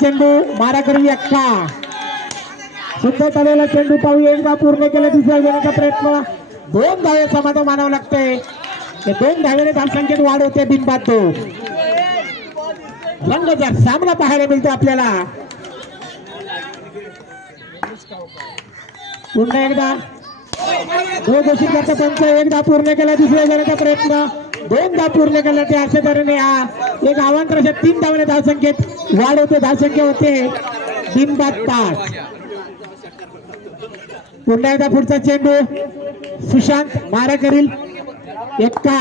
चेंडू मारा करून एक्का सुद्धा तलेला चेंडू पाहू एकदा पूर्ण केला दुसऱ्या घेण्याचा प्रयत्न. दोन धावे समाधान मानावं लागतंय. ते दोन धावेने धावसंख्येत वाढ होते बिनबाद तो रंगजार सामना पाहायला मिळतो आपल्याला. पुन्हा एकदा. दोन दशकाचा पंच एकदा पूर्ण केला दुसऱ्या जाण्याचा प्रयत्न. दोनदा पूर्ण केला ते अशा तऱ्हेने हा. एक आव्हान अशा तीन धावने धावसंख्येत वाढ होते धावसंख्या होते बिनबाद पाच. पुन्हा एकदा पुढचा चेंडू सुशांत मारा करील एकटा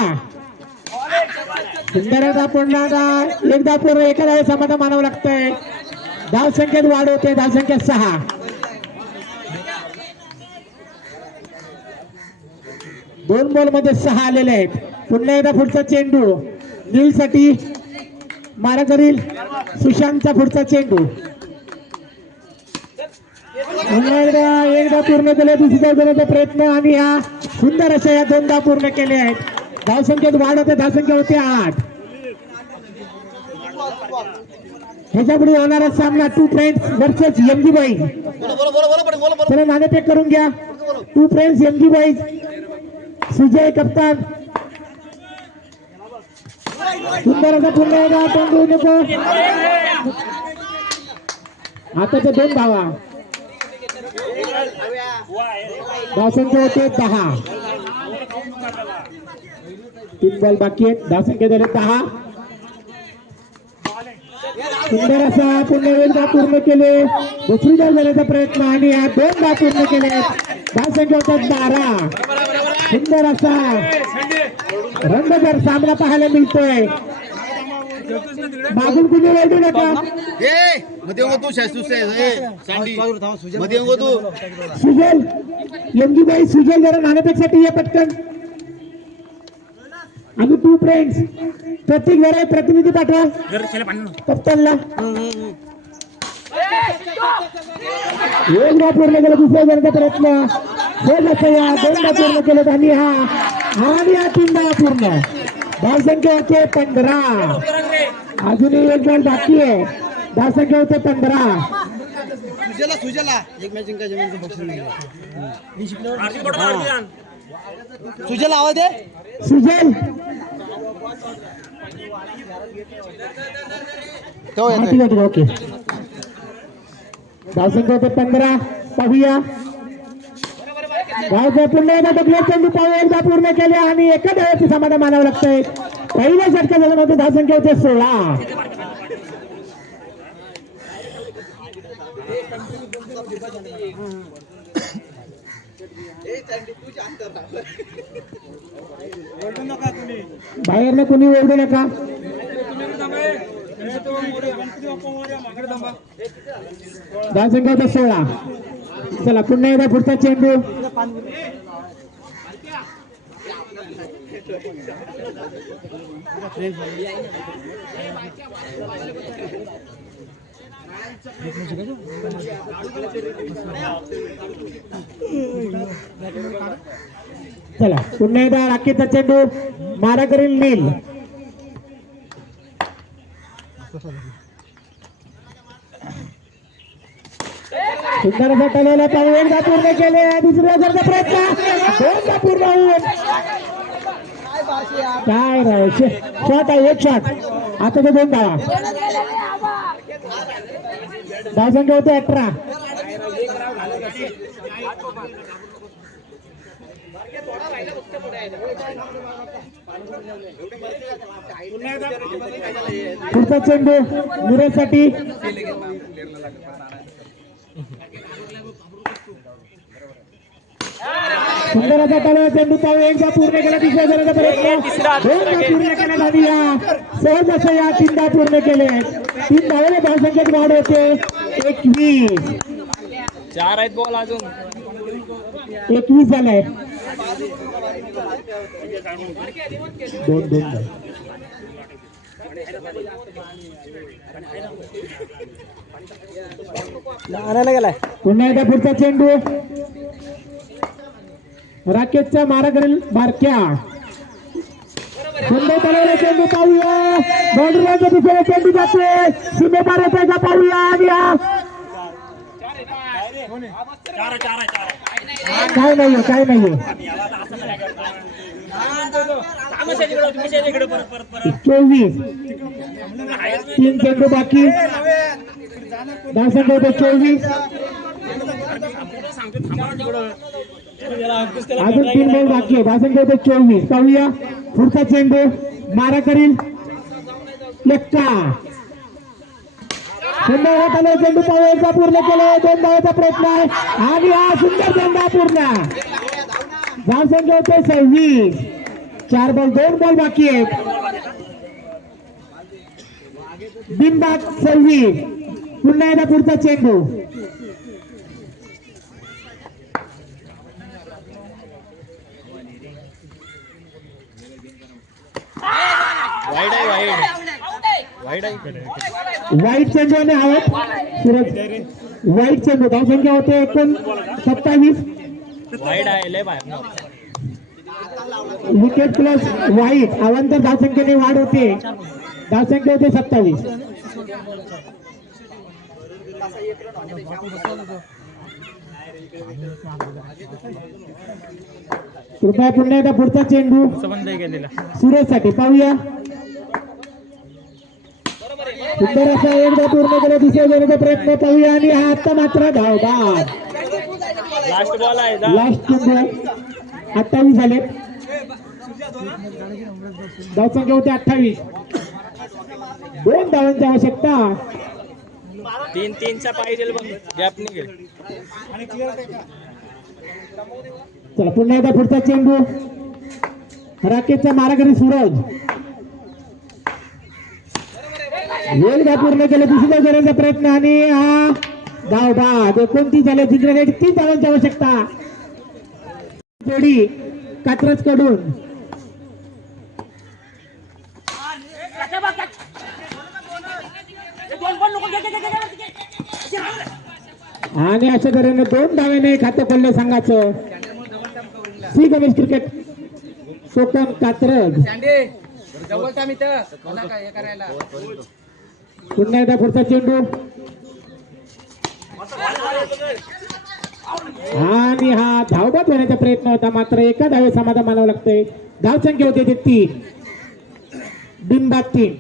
सुंदरदा पुन्हा एकदा पूर्ण एका धावे समाधान मानावं लागतंय. धावसंख्येत वाढ होते धावसंख्या सहा. दोन बॉलमध्ये सहा आलेले आहेत. पुन्हा एकदा पुढचा चेंडू. नील साठी मारा करील सुशांतचा पुढचा चेंडू. पुन्हा एकदा एकदा पूर्ण केले दुसऱ्या देण्याचा प्रयत्न आणि ह्या सुंदर अशा या दोनदा पूर्ण केले आहेत. धावसंख्येत वाढ होते धावसंख्या होती आठ. ह्याच्या पुढे होणारा सामना टू फ्रेंड्स वर्सेस एमजी बाई चला नाणेपेक करून घ्या. टू फ्रेंड्स एमजी बाई सुजय कप्तान सुंदर असा चेंडू नको आताचे दोन धावा. धावसंख्या होते दहा. तीन बॉल बाकी आहेत. धावसंख्या झाले दहा. सुंदर असा पुन्हा एकदा पूर्ण केले. दुसरी बॉल जाण्याचा प्रयत्न आणि हा दोनदा पूर्ण केले. धावसंख्या होतात बारा. सुंदर असा रंगभर सामना पाहायला मिळतोय. मागून कुणी ओरडू नका. तू तू सुजल यंगीबाई सुजल जरा नाणेपेक्षासाठी ये पटकन. आम्ही टू फ्रेंड्स प्रत्येक जरा एक प्रतिनिधी पाठवा. कप्तानला. एकदा पूर्ण केलं दुसऱ्या जणांचा प्रयत्न. दोन या दोनदा पूर्ण केलं आणि हा आणि हा तीनदा पूर्ण धावसंख्या होते पंधरा अजूनही एक बॉल बाकी आहे धावसंख्या होते पंधरा सुजला सुजला। एक मॅच जिंकायची बक्षीस सुजला आवाज़ दे। सुजल। तो ठीक आहे ठीक आहे ओके। धावसंख्या होते पंधरा पाहूया चेंडू पाहू एकदा पूर्ण केले आणि एका डाव्याचे समाधान मानावं लागतंय. पहिल्या षटका झालं नव्हतं धावसंख्या होते सोळा. बाहेरनं कोणी ओरडू नका. धावसंख्या होते सोळा. चला पुन्हा एकदा पुढचा चेंडू. चला पुन्हा एकदा राखीचा चेंडू मारा करील नील. सुंदरचा असा पाहून एकदा पूर्ण केले. दुसऱ्या जरचा प्रयत्न दोनदा पूर्ण होऊन. काय राव शॉट आहे एक शॉट आता ते दोन धावा. धावसंख्या होते अठरा. पुढचा चेंडू मुरेसाठी. असा तलाव चेंडू पाहू. एकदा पूर्ण केला दुसऱ्या जणाचा प्रयत्न. दोनदा पूर्ण केला. आणि या. सहज असं या तीनदा पूर्ण केले. तीन धावले धावसंख्येत वाढ होते. एकवीस. चार आहेत बॉल अजून. एकवीस झालाय. दोन दोन. आणायला गेलाय पुन्हा एकदा पुढचा चेंडू राकेशचा मारा करेल बारक्या सुंदर तळाला चेंडू पाहूया बॉर्डरच्या दिशेने चेंडू जाते सीमेपार होतोय का पाहूया आणि हा काय नाहीये काय नाहीये चोवीस. तीन चेंडू बाकी. दहा होते चोवीस. अजून तीन बॉल बाकी आहे धावसंख्या होते चोवीस. पाहूया. पुढचा चेंडू मारा करील लेक्का सुंदर होत आलं चेंडू पाहूया पूर्ण केलं दोन धावाचा प्रयत्न आहे. आणि हा सुंदर चेंडा पूर्ण. धावसंख्या होते सव्वीस. चार बॉल दोन बॉल बाकी आहेत. बिनबाद सव्वीस पुन्हा एकदा पुढचा चेंडू वाईट चेंडू आणि आवत सूरज वाईट चेंडू धावसंख्या होते एकूण सत्तावीस. वाईड आहे विकेट प्लस वाईट अवांतर धावसंख्येने वाढ होते. धावसंख्या होते सत्तावीस. कृपया पुन्हा एकदा पुढचा चेंडू. सुरेशसाठी पाहूया. सुंदर असा एकदा पूर्ण केला दुसऱ्या देण्याचा प्रयत्न पाहूया आणि हा आता मात्र धावदार. लास्ट बॉल आहे जा. लास्ट चेंडू अठ्ठावीस झाले. धावसंख्या होते अठ्ठावीस. दोन धावांची आवश्यकता. तीन तीनचा पाहिजे बघ. गॅप निघेल. चला पुन्हा एकदा पुढचा चेंडू राकेशचा माराकरी सूरज. वेळ पूर्ण केलं दुसऱ्या करण्याचा प्रयत्न आणि हा धाव बाद. एकोणतीस झाले जिंकण्यासाठी तीन धावांची आवश्यकता. जोडी कात्रजकडून आणि अशा तऱ्हेने दोन धावेने खातं खोललं संघाचं. श्री गणेश क्रिकेट. कोकण कात्रज. पुन्हा एकदा पुढचा चेंडू. आणि हा धावबाद होण्याचा प्रयत्न होता. मात्र एका धावे समाधान मानावं लागतंय. धावसंख्या होते ते. तीन बिनबाद तीन.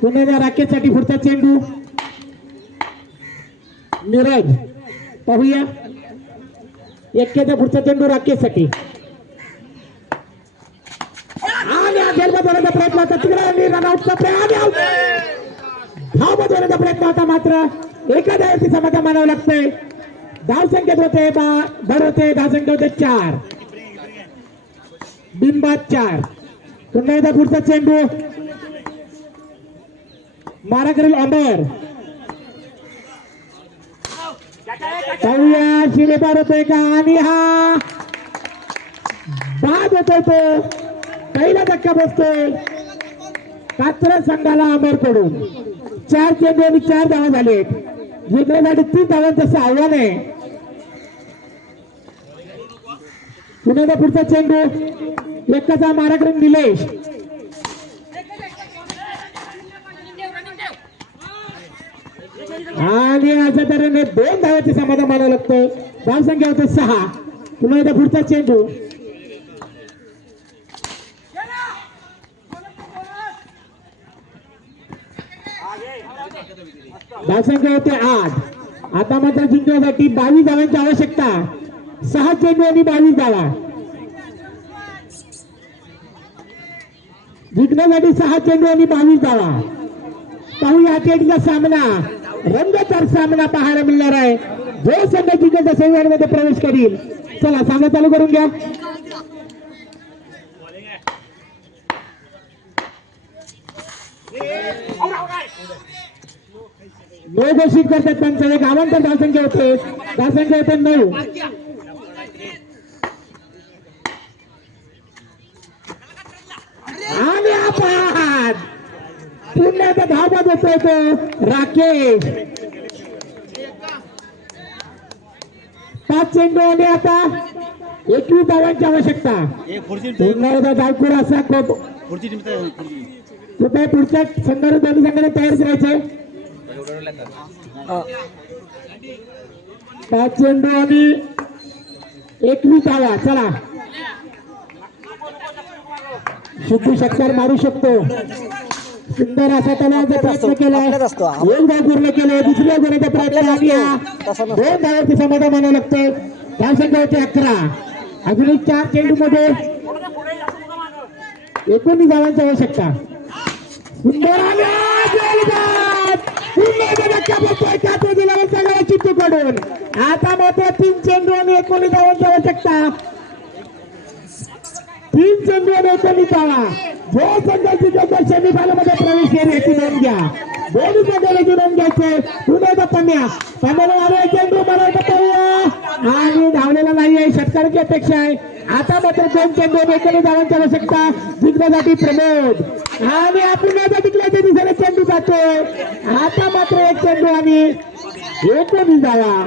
पुन्हा एकदा राकेशसाठी पुढचा चेंडू. नीरज. पाहूया. एखाद्या पुढचा चेंडू राकेशसाठी आणि हा खेळ प्रयत्न होता. तिकडे आणि रनआउटचा प्रयत्न धाव बदलण्याचा प्रयत्न होता मात्र एखाद्या व्यक्ती समाधान मानावं लागतंय. धाव संख्येत होते बा भर होते धाव संख्या होते चार. बिंबात चार. पुन्हा एकदा पुढचा चेंडू. मारा करेल अंबर. पाहूया शिलेपार होतोय का? आणि हा बाद होतोय तो. पहिला धक्का बसतोय. कात्र संघाला अमर पडून. चार चेंडू आणि चार धावा झालेत. जिंकण्यासाठी तीन धावांचं आव्हान आहे. पुन्हा पुढचा चेंडू. एकाचा माराकडून निलेश. आणि अशा तऱ्हेने दोन धावाचे समाधान मानावं लागतं धाव संख्या होते सहा. पुन्हा एकदा पुढचा चेंडू. धावसंख्या होते आठ. आता मात्र जिंकण्यासाठी बावीस धावांची आवश्यकता. सहा चेंडू आणि बावीस धावा. जिंकण्यासाठी सहा चेंडू आणि बावीस धावा. पाहूया अखेरचा सामना. रंगतदार सामना पाहायला मिळणार आहे. जो संघ जिंकण्याच्या सेमीमध्ये प्रवेश करील चला सामना चालू करून घ्या. नऊ घोषित करतात त्यांचं. एक आवांतर धावसंख्या होते. धावसंख्या होते नऊ आणि आपण एकदा धावत होतोय तो. राकेश. पाच चेंडू आले आता. एकवीस धावांची आवश्यकता. पुढची पुन्हा एकदा जायकूर असा खूप. कृपया पुढच्या संघाने दोन्ही संघाने तयार करायचे? पाच चेंडू आणि एकवीस धावा. चला. शुद्धी षटकार मारू शकतो. सुंदर असा तलावाचा प्रयत्न केला एक धाव पूर्ण केले दुसऱ्या गुणाचा प्रयत्न हा दोन धावांची समाधान मानावं लागतं. धाव संख्या अकरा. अजून एक चार चेंडू मध्ये एकोणीस धावांची आवश्यकता. सुंदर आता मात्र तीन चेंडू आणि एकोणीस धावांची आवश्यकता. तीन चेंडू आणि एकोणीस जो संघाची जोकर सेमीफायनलमध्ये प्रवेश केली याची नोंद घ्या. दोन्ही संघाची नोंद घ्यायचे. पुन्हा एकदा पन्या. पन्याला मारे चेंडू मारायचा पाहूया आणि धावलेला नाहीये षटकाराची अपेक्षा आहे. आता मात्र दोन चेंडू आणि एकोणीस धावांची आवश्यकता. जिंकण्यासाठी प्रमोद. आणि आपण आता जिंकल्याच्या दिशेने चेंडू जातोय. आता मात्र एक चेंडू आणि एकोणीस धावा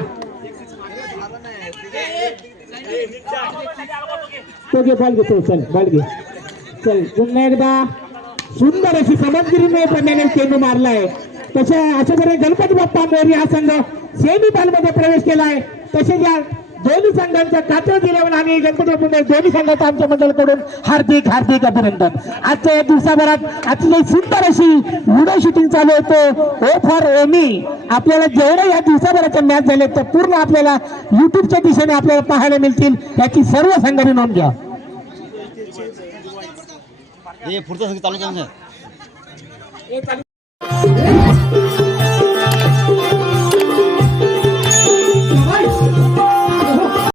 तो घे बॉल घेतो चल बॉल घे. चल पुन्हा एकदा सुंदर अशी समजगिरीने पण्याने चेंडू मारलाय. तसे अशा तऱ्हे गणपती बाप्पा मोरी हा संघ सेमी मध्ये प्रवेश केलाय. तसे या दोन्ही संघांच्या कात्र दिल्यावर आणि गणपती पुणे दोन्ही संघाचं आमच्या मंडळाकडून हार्दिक हार्दिक अभिनंदन. आजच्या या दिवसाभरात अतिशय सुंदर अशी व्हिडिओ शूटिंग चालू होतं. Oh for any. आपल्याला जेवढ्या या दिवसाभराच्या मॅच झाले तर पूर्ण आपल्याला युट्यूबच्या दिशेने आपल्याला पाहायला मिळतील. याची सर्व संघाने नोंद घ्या. पुढचं चालू